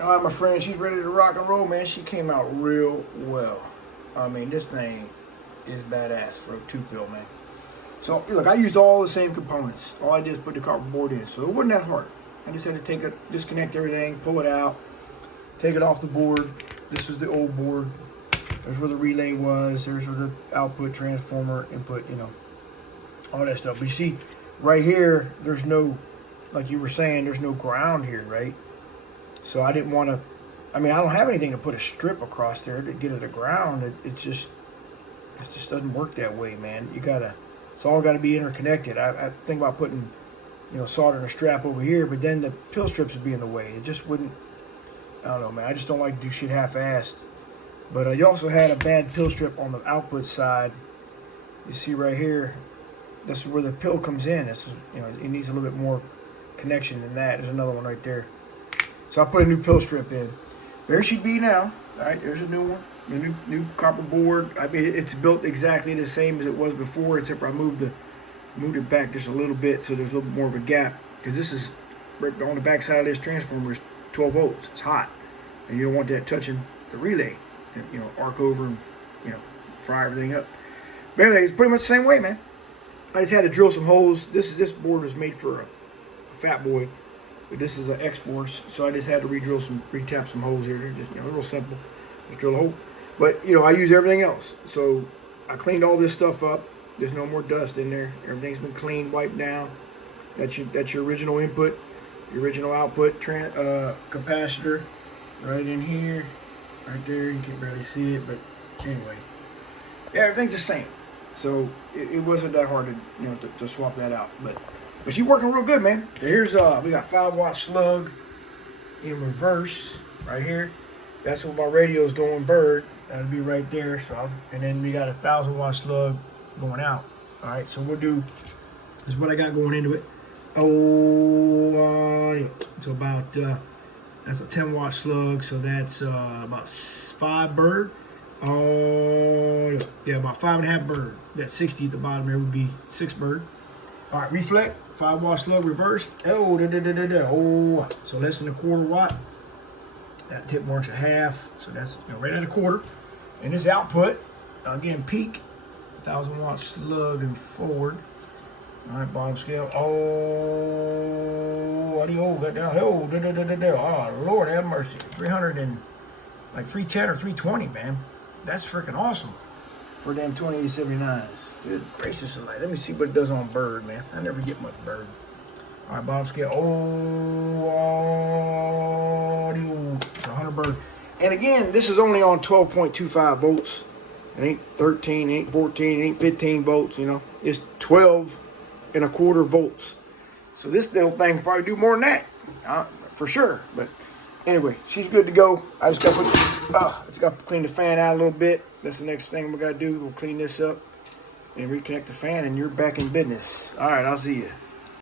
All right, my friend, she's ready to rock and roll, man. She came out real well. I mean, this thing is badass for a two-pill, man. So, look, I used all the same components. All I did is put the copper board in, so it wasn't that hard. I just had to take it, disconnect everything, pull it out, take it off the board. This is the old board. There's where the relay was. There's where the output, transformer, input, you know, all that stuff. But you see, right here, there's no, like you were saying, there's no ground here, right? So I didn't want to, I mean, I don't have anything to put a strip across there to get it to ground. It just doesn't work that way, man. You gotta, it's all got to be interconnected. I think about putting, you know, soldering a strap over here, but then the pill strips would be in the way. It just wouldn't, I don't know, man. I just don't like to do shit half-assed. But you also had a bad pill strip on the output side. You see right here, this is where the pill comes in. This is, you know, it needs a little bit more connection than that. There's another one right there. So I put a new pill strip in. There she'd be now. All right, there's a new one. A new copper board. I mean, it's built exactly the same as it was before, except for I moved it back just a little bit, so there's a little more of a gap. Because this is right on the back side of this transformer is 12 volts. It's hot, and you don't want that touching the relay. And, you know, arc over and, you know, fry everything up. But anyway, it's pretty much the same way, man. I just had to drill some holes. This board was made for a fat boy. But this is an XFORCE, so I just had to retap some holes here. They're just, you know, real simple. Just drill a hole. But, you know, I use everything else. So I cleaned all this stuff up. There's no more dust in there. Everything's been cleaned, wiped down. That's your original input, your original output capacitor right in here. Right there, you can barely see it, but anyway. Yeah, everything's the same. So it wasn't that hard to, you know, to swap that out. But she's working real good, man. So here's we got 5-watt slug in reverse right here. That's what my radio's doing, bird. That'll be right there. So and then we got a 1,000-watt slug going out. All right, so we'll do is what I got going into it. It's about that's a 10-watt slug, so that's about 5 bird. Yeah, about 5.5 bird. That 60 at the bottom there would be 6 bird. All right, reflect, 5-watt slug reverse. Oh, so less than a 1/4 watt. That tip marks a half, so that's, you know, right at a 1/4. And this output, again, peak, 1,000-watt slug and forward. All right, bottom scale. Got down. Oh, Lord have mercy. 300 and like 310 or 320, man. That's freaking awesome for them 2879s. Good gracious alive. Let me see what it does on bird, man. I never get much bird. All right, bottom scale. It's 100 bird. And again, this is only on 12.25 volts. It ain't 13, it ain't 14, it ain't 15 volts, you know. It's 12.25 volts. So this little thing can probably do more than that, for sure. But anyway, she's good to go. I just got to clean the fan out a little bit. That's the next thing we got to do. We'll clean this up and reconnect the fan, and you're back in business. All right, I'll see you.